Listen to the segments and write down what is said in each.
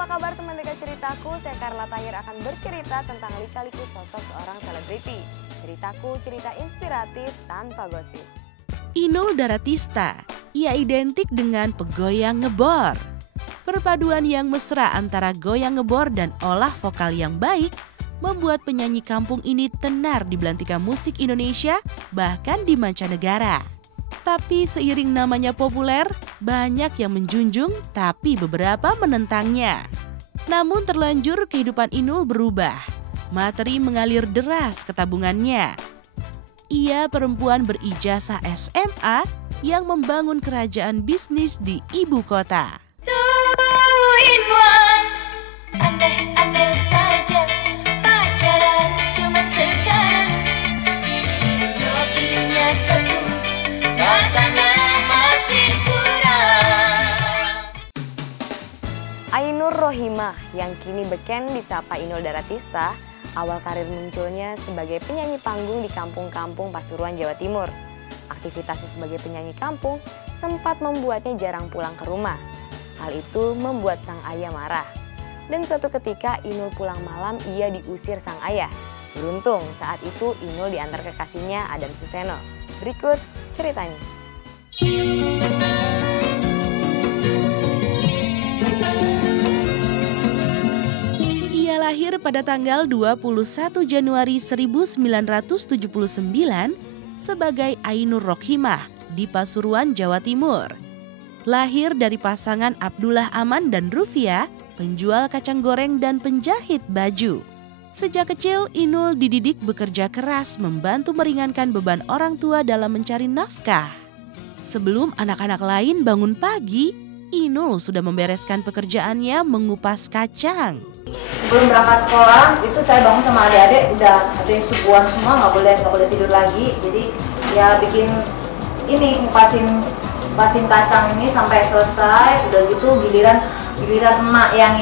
apa kabar teman dekat ceritaku? Saya Carla Tahir akan bercerita tentang lika-liku sosok seorang selebriti. Ceritaku cerita inspiratif tanpa gosip. Inul Daratista, ia identik dengan pegoyang ngebor. Perpaduan yang mesra antara goyang ngebor dan olah vokal yang baik membuat penyanyi kampung ini tenar di belantika musik Indonesia, bahkan di mancanegara. Tapi seiring namanya populer, banyak yang menjunjung tapi beberapa menentangnya. Namun terlanjur kehidupan Inul berubah. Materi mengalir deras ke tabungannya. Ia perempuan berijazah SMA yang membangun kerajaan bisnis di ibu kota. Ainur Rohimah yang kini beken disapa Inul Daratista, awal karir munculnya sebagai penyanyi panggung di kampung-kampung Pasuruan, Jawa Timur. Aktivitasnya sebagai penyanyi kampung sempat membuatnya jarang pulang ke rumah. Hal itu membuat sang ayah marah. Dan suatu ketika Inul pulang malam, ia diusir sang ayah. Beruntung saat itu Inul diantar kekasihnya Adam Suseno. Berikut ceritanya. Ia lahir pada tanggal 21 Januari 1979 sebagai Ainur Rohimah di Pasuruan, Jawa Timur. Lahir dari pasangan Abdullah Aman dan Rufia, penjual kacang goreng dan penjahit baju. Sejak kecil, Inul dididik bekerja keras membantu meringankan beban orang tua dalam mencari nafkah. Sebelum anak-anak lain bangun pagi, Inul sudah membereskan pekerjaannya mengupas kacang. Sebelum berangkat sekolah, itu saya bangun sama adik-adik, udah habis subuhan semua, nggak boleh tidur lagi. Jadi ya bikin ini, ngupasin kacang ini sampai selesai. Udah gitu giliran emak yang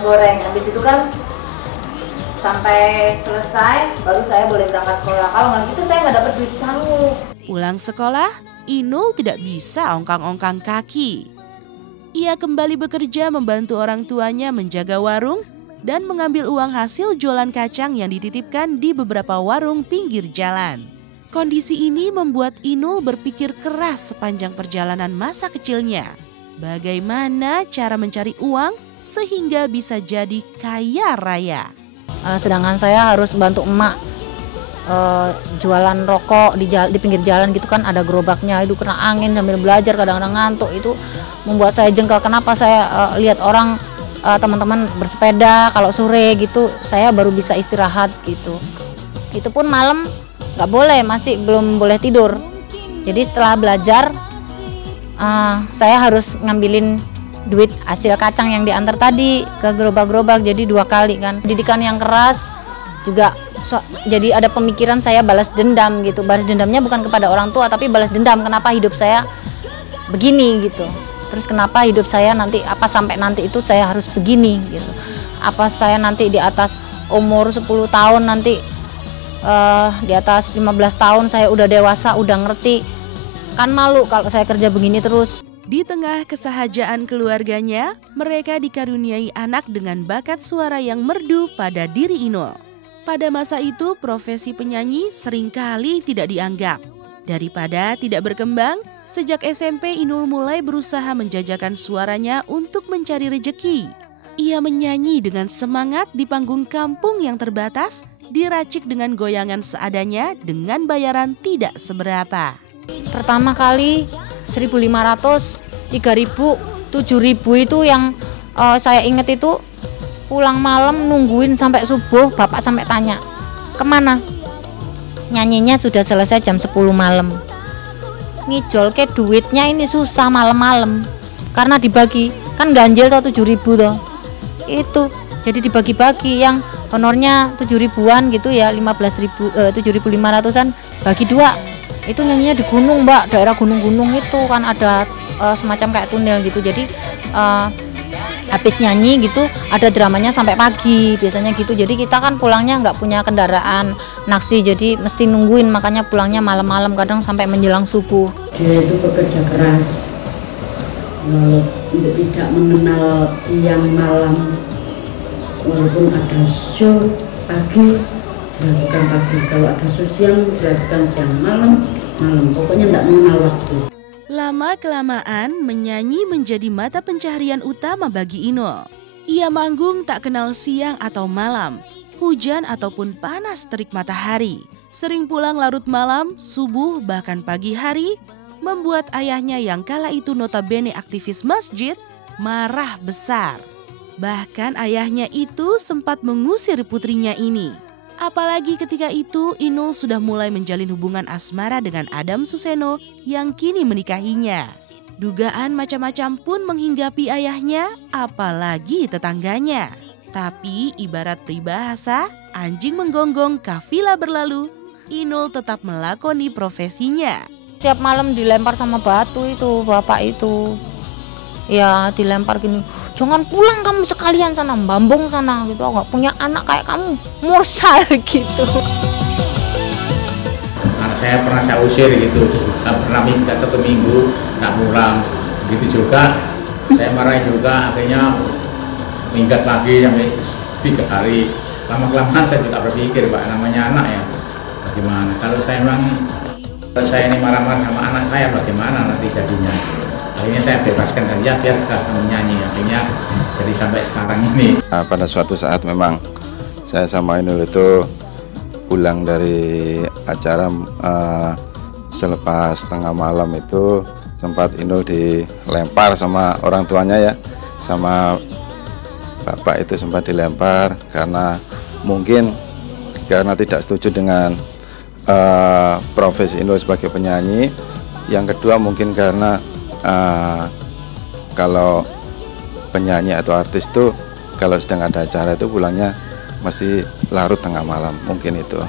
goreng. Habis itu kan sampai selesai baru saya boleh berangkat sekolah. Kalau nggak gitu saya nggak dapat duit sangu. Pulang sekolah, Inul tidak bisa ongkang-ongkang kaki. Ia kembali bekerja membantu orang tuanya menjaga warung dan mengambil uang hasil jualan kacang yang dititipkan di beberapa warung pinggir jalan. Kondisi ini membuat Inul berpikir keras sepanjang perjalanan masa kecilnya. Bagaimana cara mencari uang sehingga bisa jadi kaya raya. Sedangkan saya harus bantu emak jualan rokok di pinggir jalan gitu kan, ada gerobaknya, itu kena angin sambil belajar, kadang-kadang ngantuk. Itu membuat saya jengkel. Kenapa saya lihat orang teman-teman bersepeda kalau sore gitu, saya baru bisa istirahat gitu. Itu pun malam nggak boleh, masih belum boleh tidur. Jadi setelah belajar saya harus ngambilin duit hasil kacang yang diantar tadi ke gerobak-gerobak, jadi 2 kali kan. Pendidikan yang keras juga jadi ada pemikiran saya balas dendam gitu. Balas dendamnya bukan kepada orang tua, tapi balas dendam kenapa hidup saya begini gitu. Terus kenapa hidup saya nanti sampai nanti itu saya harus begini gitu. Apa saya nanti di atas umur 10 tahun nanti di atas 15 tahun saya udah dewasa, udah ngerti. Kan malu kalau saya kerja begini terus. Di tengah kesahajaan keluarganya, mereka dikaruniai anak dengan bakat suara yang merdu pada diri Inul. Pada masa itu, profesi penyanyi seringkali tidak dianggap. Daripada tidak berkembang, sejak SMP Inul mulai berusaha menjajakan suaranya untuk mencari rejeki. Ia menyanyi dengan semangat di panggung kampung yang terbatas, diracik dengan goyangan seadanya dengan bayaran tidak seberapa. Pertama kali 1.500, 3.000, 7.000 itu yang saya ingat itu pulang malam nungguin sampai subuh, bapak sampai tanya, kemana? Nyanyinya sudah selesai jam 10 malam. Ngijol ke duitnya ini susah malam-malam, karena dibagi, kan ganjil tuh 7.000 tuh. Itu, jadi dibagi-bagi yang honornya 7.000-an gitu ya, 7.500-an bagi 2. Itu nyanyinya di gunung, Mbak, daerah gunung-gunung itu kan ada semacam kayak tunnel gitu. Jadi habis nyanyi gitu ada dramanya sampai pagi biasanya gitu. Jadi kita kan pulangnya nggak punya kendaraan naksi, jadi mesti nungguin, makanya pulangnya malam-malam, kadang sampai menjelang subuh. Dia itu bekerja keras, untuk tidak mengenal siang malam, walaupun ada show pagi dilakukan pagi, kalau ada show siang dilakukan siang, malam, pokoknya tidak mengenal waktu. Lama-kelamaan menyanyi menjadi mata pencaharian utama bagi Inul. Ia manggung tak kenal siang atau malam, hujan ataupun panas terik matahari. Sering pulang larut malam, subuh bahkan pagi hari, membuat ayahnya yang kala itu notabene aktivis masjid marah besar. Bahkan ayahnya itu sempat mengusir putrinya ini. Apalagi ketika itu Inul sudah mulai menjalin hubungan asmara dengan Adam Suseno yang kini menikahinya. Dugaan macam-macam pun menghinggapi ayahnya, apalagi tetangganya. Tapi ibarat peribahasa, anjing menggonggong kafilah berlalu, Inul tetap melakoni profesinya. Tiap malam dilempar sama batu itu, bapak itu. Ya dilempar gini, jangan pulang kamu sekalian sana, Bambung sana gitu. Nggak punya anak kayak kamu, mursal gitu. Anak saya pernah saya usir gitu, pernah minta 1 minggu nggak pulang. Gitu juga, saya marahin juga, akhirnya minggat lagi sampai 3 hari. Lama-kelamaan saya juga berpikir, Pak, namanya anak ya, bagaimana? Kalau saya ini marah-marah sama anak saya, bagaimana nanti jadinya? Akhirnya saya bebaskan saja, biar kamu nyanyi. Akhirnya jadi sampai sekarang ini. Pada suatu saat memang saya sama Inul itu pulang dari acara selepas tengah malam itu sempat Inul dilempar sama orang tuanya ya, sama bapak itu sempat dilempar karena mungkin karena tidak setuju dengan profesi Inul sebagai penyanyi. Yang kedua mungkin karena kalau penyanyi atau artis tuh kalau sedang ada acara itu pulangnya mesti larut tengah malam, mungkin itu.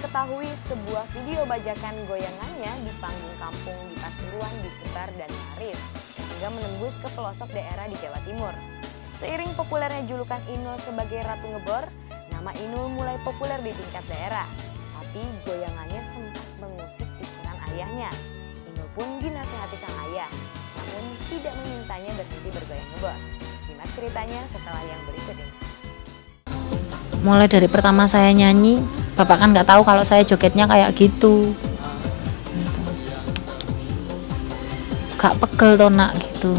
Ketahui sebuah video bajakan goyangannya di panggung kampung di Pasuruan disebar dan laris hingga menembus ke pelosok daerah di Jawa Timur. Seiring populernya julukan Inul sebagai Ratu Ngebor, nama Inul mulai populer di tingkat daerah. Tapi goyangannya sempat mengusik pikiran ayahnya. Inul pun dinasihati sang ayah, namun tidak memintanya berhenti bergoyang ngebor. Simak ceritanya setelah yang berikut ini. Mulai dari pertama saya nyanyi, bapak kan nggak tahu kalau saya jogetnya kayak gitu. Gak pegel toh nak gitu.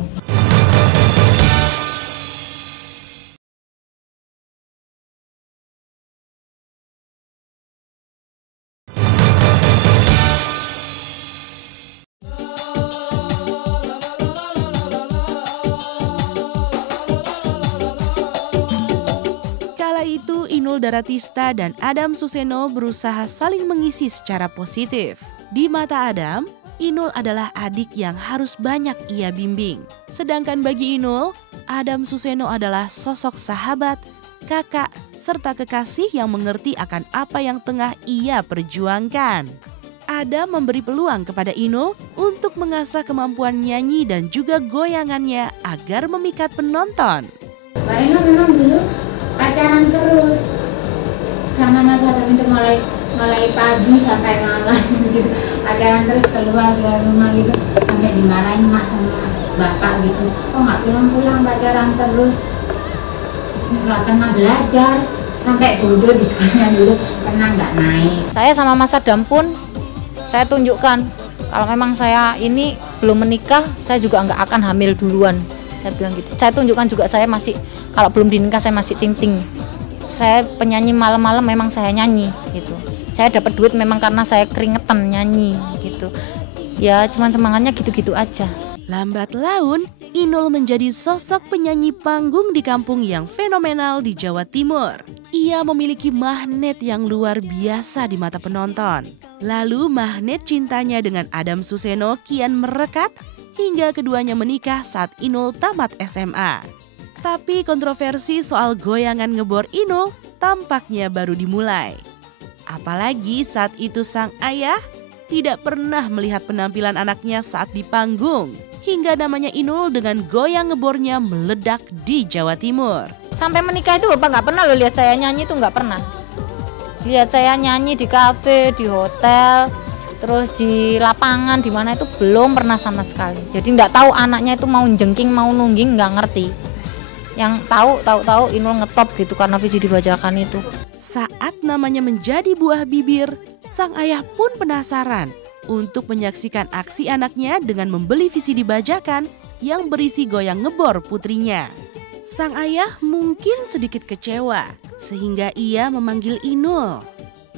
Inul Daratista dan Adam Suseno berusaha saling mengisi secara positif. Di mata Adam, Inul adalah adik yang harus banyak ia bimbing. Sedangkan bagi Inul, Adam Suseno adalah sosok sahabat, kakak, serta kekasih yang mengerti akan apa yang tengah ia perjuangkan. Adam memberi peluang kepada Inul untuk mengasah kemampuan nyanyi dan juga goyangannya agar memikat penonton. Mbak Inul memang dulu pacaran terus sama Mas Adam itu mulai pagi sampai malam gitu, pacaran terus keluar dari rumah gitu sampai dimarahin mak sama bapak gitu, kok nggak pulang-pulang pacaran terus, nggak pernah belajar sampai duduk di sekolahnya dulu pernah nggak naik. Saya sama Mas Adam pun saya tunjukkan kalau memang saya ini belum menikah, saya juga nggak akan hamil duluan. Saya bilang gitu. Saya tunjukkan juga saya masih, kalau belum dinikah saya masih ting-ting. Saya penyanyi malam-malam memang saya nyanyi gitu. Saya dapat duit memang karena saya keringetan nyanyi gitu. Ya cuman semangatnya gitu-gitu aja. Lambat laun, Inul menjadi sosok penyanyi panggung di kampung yang fenomenal di Jawa Timur. Ia memiliki magnet yang luar biasa di mata penonton. Lalu magnet cintanya dengan Adam Suseno kian merekat hingga keduanya menikah saat Inul tamat SMA. Tapi kontroversi soal goyangan ngebor Inul tampaknya baru dimulai. Apalagi saat itu sang ayah tidak pernah melihat penampilan anaknya saat di panggung. hingga namanya Inul dengan goyang ngebornya meledak di Jawa Timur. Sampai menikah itu Bapak nggak pernah lo lihat saya nyanyi, itu nggak pernah. Lihat saya nyanyi di kafe, di hotel, terus di lapangan, di mana itu belum pernah sama sekali. Jadi nggak tahu anaknya itu mau jengking, mau nungging, nggak ngerti. Yang tahu Inul ngetop gitu karena visi dibacakan itu. Saat namanya menjadi buah bibir, sang ayah pun penasaran untuk menyaksikan aksi anaknya dengan membeli visi dibajakan yang berisi goyang ngebor putrinya. Sang ayah mungkin sedikit kecewa sehingga ia memanggil Inul.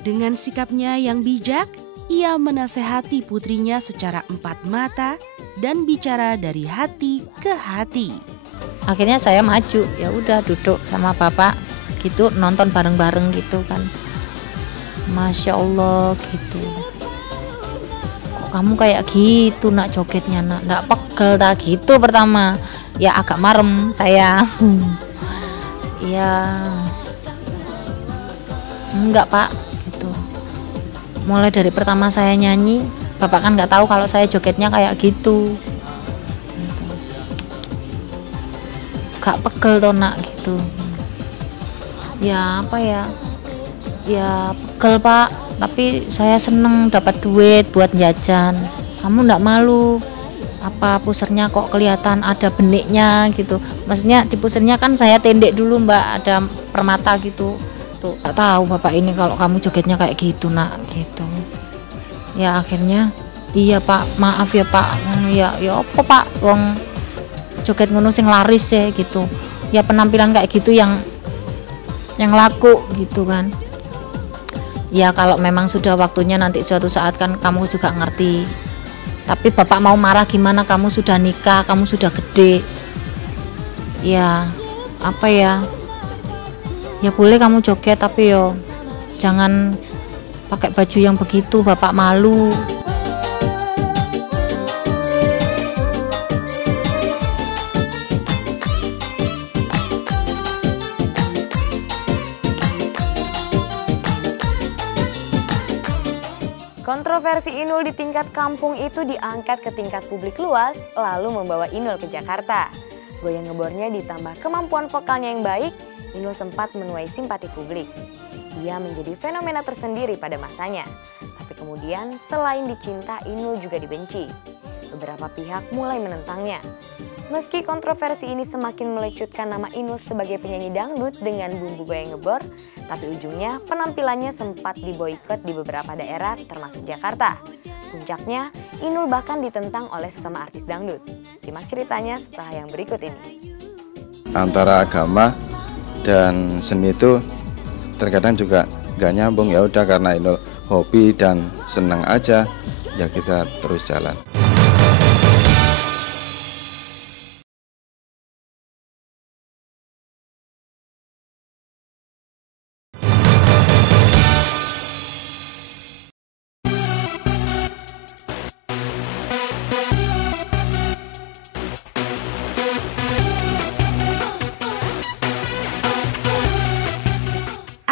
Dengan sikapnya yang bijak, ia menasehati putrinya secara empat mata dan bicara dari hati ke hati. Akhirnya saya maju, ya udah duduk sama bapak gitu, nonton bareng-bareng gitu kan. Masya Allah gitu. Kamu kayak gitu nak jogetnya nak, nggak pegel tak gitu pertama. Ya agak marem saya. Ya enggak pak gitu. Mulai dari pertama saya nyanyi, bapak kan nggak tahu kalau saya jogetnya kayak gitu. Gak pegel toh nak gitu. Ya apa ya, ya pegel pak, tapi saya seneng dapat duit buat jajan. Kamu ndak malu apa pusernya kok kelihatan ada beniknya gitu? Maksudnya di pusernya kan saya tendek dulu mbak, ada permata gitu. Tuh gak tahu bapak ini kalau kamu jogetnya kayak gitu nak gitu. Ya akhirnya iya pak, maaf ya pak. Ya apa pak, wong joget ngono sing laris ya gitu. Ya penampilan kayak gitu yang laku gitu kan. Ya kalau memang sudah waktunya nanti suatu saat kan kamu juga ngerti. Tapi bapak mau marah gimana, kamu sudah nikah, kamu sudah gede. Ya apa ya, ya boleh kamu joget tapi yo jangan pakai baju yang begitu, bapak malu. Kontroversi Inul di tingkat kampung itu diangkat ke tingkat publik luas, lalu membawa Inul ke Jakarta. Goyang ngebornya ditambah kemampuan vokalnya yang baik, Inul sempat menuai simpati publik. Ia menjadi fenomena tersendiri pada masanya. Tapi kemudian selain dicinta, Inul juga dibenci. Beberapa pihak mulai menentangnya. Meski kontroversi ini semakin melecutkan nama Inul sebagai penyanyi dangdut dengan bumbu goyang ngebor, tapi ujungnya penampilannya sempat diboikot di beberapa daerah termasuk Jakarta. Puncaknya, Inul bahkan ditentang oleh sesama artis dangdut. Simak ceritanya setelah yang berikut ini. Antara agama dan seni itu terkadang juga gak nyambung, ya udah karena Inul hobi dan senang aja, ya kita terus jalan.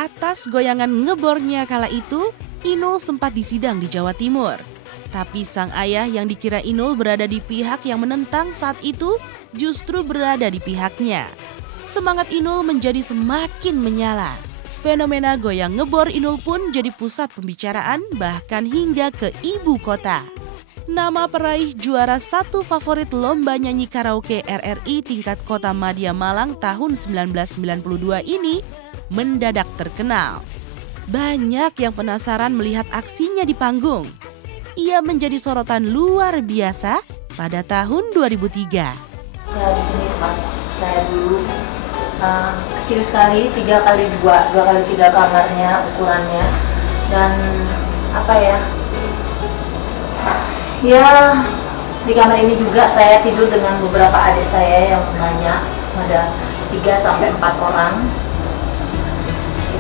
Atas goyangan ngebornya kala itu, Inul sempat disidang di Jawa Timur. Tapi sang ayah yang dikira Inul berada di pihak yang menentang saat itu justru berada di pihaknya. Semangat Inul menjadi semakin menyala. Fenomena goyang ngebor Inul pun jadi pusat pembicaraan bahkan hingga ke ibu kota. Nama peraih juara 1 favorit lomba nyanyi karaoke RRI tingkat Kota Madya Malang tahun 1992 ini mendadak terkenal. Banyak yang penasaran melihat aksinya di panggung. Ia menjadi sorotan luar biasa pada tahun 2003. Saya di sini Pak, saya dulu kecil sekali, 3x2, 2x3 kamarnya ukurannya, dan apa ya, ya di kamar ini juga saya tidur dengan beberapa adik saya yang banyak, ada 3-4 orang.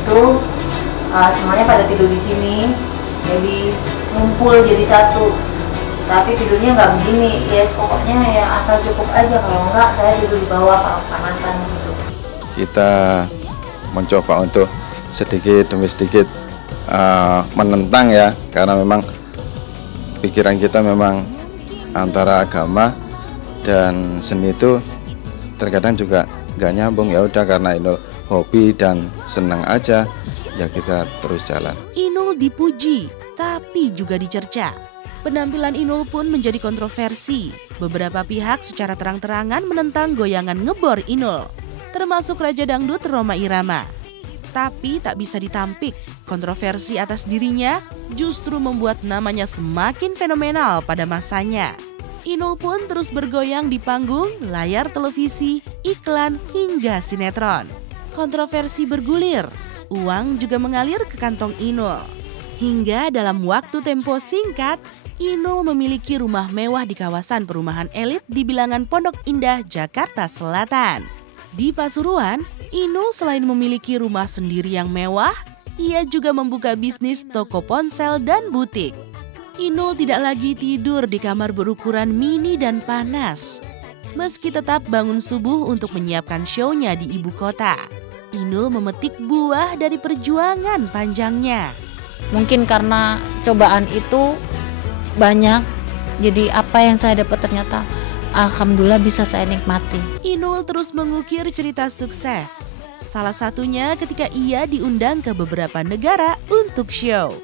Itu semuanya pada tidur di sini, jadi ngumpul jadi satu. Tapi tidurnya nggak begini, ya pokoknya ya asal cukup aja, kalau enggak saya tidur di bawah kalau panasan gitu. Kita mencoba untuk sedikit demi sedikit menentang ya, karena memang pikiran kita memang antara agama dan seni itu terkadang juga nggak nyambung. Ya udah, karena Inul hobi dan senang aja, ya kita terus jalan. Inul dipuji, tapi juga dicerca. Penampilan Inul pun menjadi kontroversi. Beberapa pihak secara terang-terangan menentang goyangan ngebor Inul, termasuk Raja Dangdut Rhoma Irama. Tapi tak bisa ditampik, kontroversi atas dirinya justru membuat namanya semakin fenomenal pada masanya. Inul pun terus bergoyang di panggung, layar televisi, iklan, hingga sinetron. Kontroversi bergulir, uang juga mengalir ke kantong Inul. Hingga dalam waktu tempo singkat, Inul memiliki rumah mewah di kawasan perumahan elit di bilangan Pondok Indah, Jakarta Selatan. Di Pasuruan, Inul selain memiliki rumah sendiri yang mewah, ia juga membuka bisnis toko ponsel dan butik. Inul tidak lagi tidur di kamar berukuran mini dan panas. Meski tetap bangun subuh untuk menyiapkan show-nya di ibu kota, Inul memetik buah dari perjuangan panjangnya. Mungkin karena cobaan itu banyak, jadi apa yang saya dapat ternyata alhamdulillah bisa saya nikmati. Inul terus mengukir cerita sukses. Salah satunya ketika ia diundang ke beberapa negara untuk show.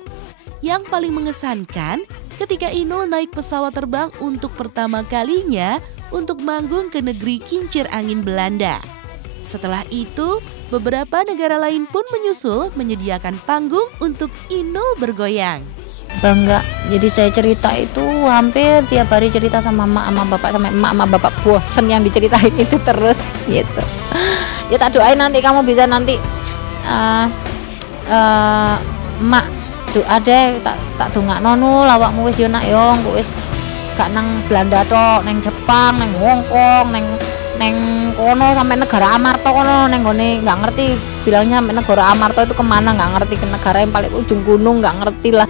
Yang paling mengesankan ketika Inul naik pesawat terbang untuk pertama kalinya untuk manggung ke negeri kincir angin Belanda. Setelah itu, beberapa negara lain pun menyusul menyediakan panggung untuk Inul bergoyang. Bangga, jadi saya cerita itu hampir tiap hari cerita sama emak sama bapak, sampai emak sama bapak bosen yang diceritain itu terus gitu. Ya tak doain nanti kamu bisa nanti emak doa deh, tak dongakno nu lawakmu wis yo nak yo engko wis gak nang Belanda tok, nang Jepang, nang Hong Kong, nang kono sampai negara Amarto kono, nang gone nggak ngerti bilangnya sampai negara Amarto itu kemana, nggak ngerti, ke negara yang paling ujung gunung nggak ngerti lah.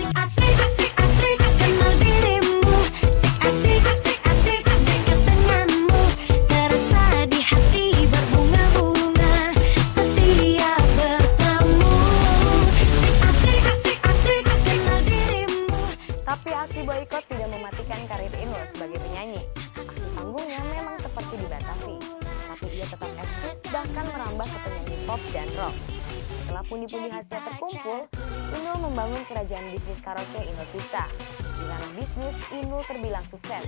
Tapi aksi boikot tidak mematikan karir Inul sebagai penyanyi. Aksi panggungnya memang seperti dibatasi, tapi ia tetap eksis bahkan merambah ke penyanyi pop dan rock. Setelah pundi-pundi hasil terkumpul, Inul membangun kerajaan bisnis karaoke Inul Vista. Di ranah bisnis, Inul terbilang sukses,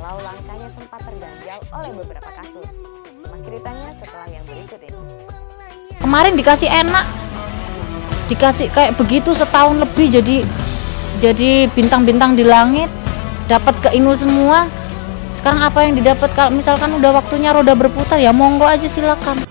walau langkahnya sempat terganjal oleh beberapa kasus. Simak ceritanya setelah yang berikut ini. Kemarin dikasih enak, dikasih kayak begitu setahun lebih jadi bintang-bintang di langit, dapat ke Inul semua. Sekarang apa yang didapat? Kalau misalkan udah waktunya roda berputar, ya monggo aja silakan.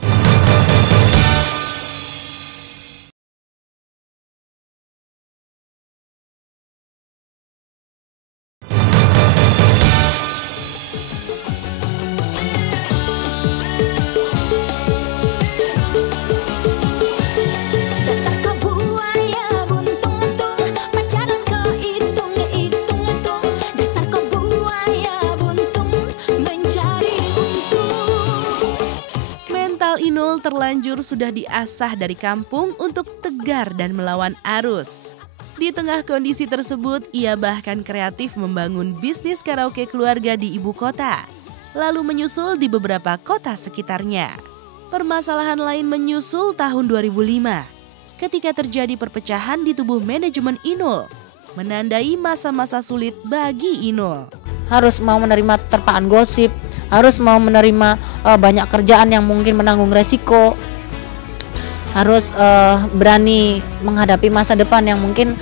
Inul terlanjur sudah diasah dari kampung untuk tegar dan melawan arus. Di tengah kondisi tersebut, ia bahkan kreatif membangun bisnis karaoke keluarga di ibu kota, lalu menyusul di beberapa kota sekitarnya. Permasalahan lain menyusul tahun 2005, ketika terjadi perpecahan di tubuh manajemen Inul, menandai masa-masa sulit bagi Inul. Harus mau menerima terpaan gosip, harus mau menerima banyak kerjaan yang mungkin menanggung resiko, harus berani menghadapi masa depan yang mungkin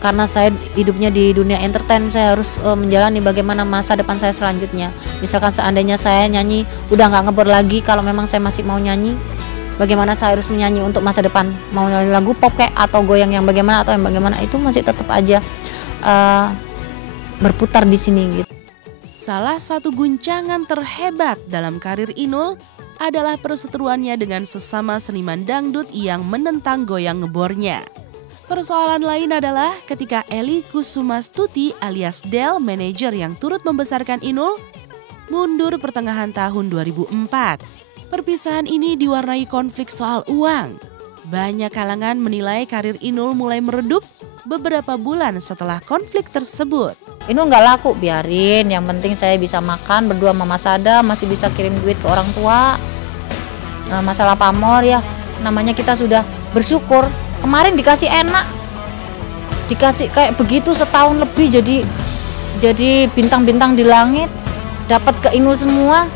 karena saya hidupnya di dunia entertain, saya harus menjalani bagaimana masa depan saya selanjutnya. Misalkan seandainya saya nyanyi udah nggak ngebor lagi, kalau memang saya masih mau nyanyi, bagaimana saya harus menyanyi untuk masa depan, mau nyanyi lagu pop kayak atau goyang yang bagaimana atau yang bagaimana, itu masih tetap aja berputar di sini gitu. Salah satu guncangan terhebat dalam karir Inul adalah perseteruannya dengan sesama seniman dangdut yang menentang goyang ngebornya. Persoalan lain adalah ketika Eli Kusumastuti alias Del, manajer yang turut membesarkan Inul, mundur pertengahan tahun 2004. Perpisahan ini diwarnai konflik soal uang. Banyak kalangan menilai karir Inul mulai meredup beberapa bulan setelah konflik tersebut. Inul nggak laku, biarin, yang penting saya bisa makan berdua sama Mas Sada, masih bisa kirim duit ke orang tua. Nah, masalah pamor ya, namanya kita sudah bersyukur. Kemarin dikasih enak, dikasih kayak begitu setahun lebih, jadi bintang-bintang di langit, dapat ke Inul semua.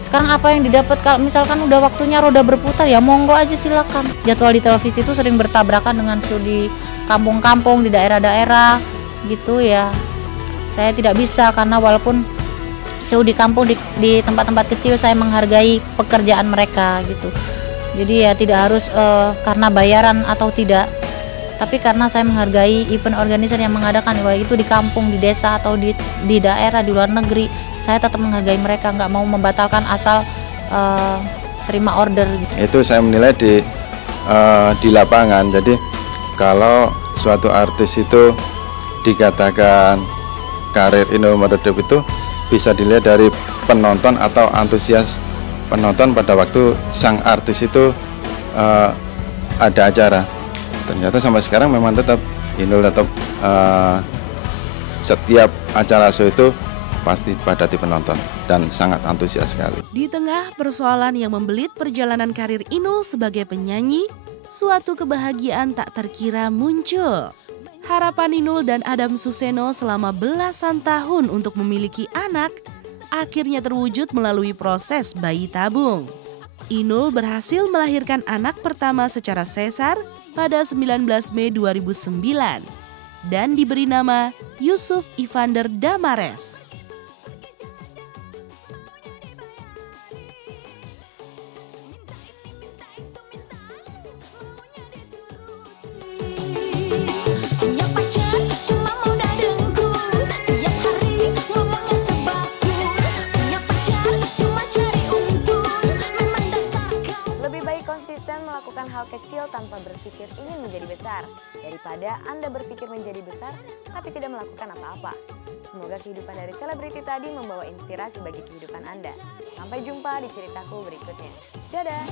Sekarang apa yang didapat? Kalau misalkan udah waktunya roda berputar, ya monggo aja silakan. Jadwal di televisi itu sering bertabrakan dengan show di kampung-kampung, di daerah-daerah gitu ya. Saya tidak bisa, karena walaupun show di kampung, di tempat-tempat kecil, saya menghargai pekerjaan mereka gitu. Jadi ya tidak harus karena bayaran atau tidak, tapi karena saya menghargai event organizer yang mengadakan, baik itu di kampung, di desa atau di daerah, di luar negeri. Saya tetap menghargai mereka, nggak mau membatalkan asal terima order. Itu saya menilai di lapangan. Jadi kalau suatu artis itu dikatakan karir Inul meredup, itu bisa dilihat dari penonton atau antusias penonton pada waktu sang artis itu ada acara. Ternyata sampai sekarang memang tetap Inul setiap acara show itu pasti padati penonton dan sangat antusias sekali. Di tengah persoalan yang membelit perjalanan karir Inul sebagai penyanyi, suatu kebahagiaan tak terkira muncul. Harapan Inul dan Adam Suseno selama belasan tahun untuk memiliki anak akhirnya terwujud melalui proses bayi tabung. Inul berhasil melahirkan anak pertama secara sesar pada 19 Mei 2009 dan diberi nama Yusuf Evander Damares. Hal kecil tanpa berpikir ingin menjadi besar, daripada Anda berpikir menjadi besar tapi tidak melakukan apa-apa. Semoga kehidupan dari selebriti tadi membawa inspirasi bagi kehidupan Anda. Sampai jumpa di ceritaku berikutnya. Dadah!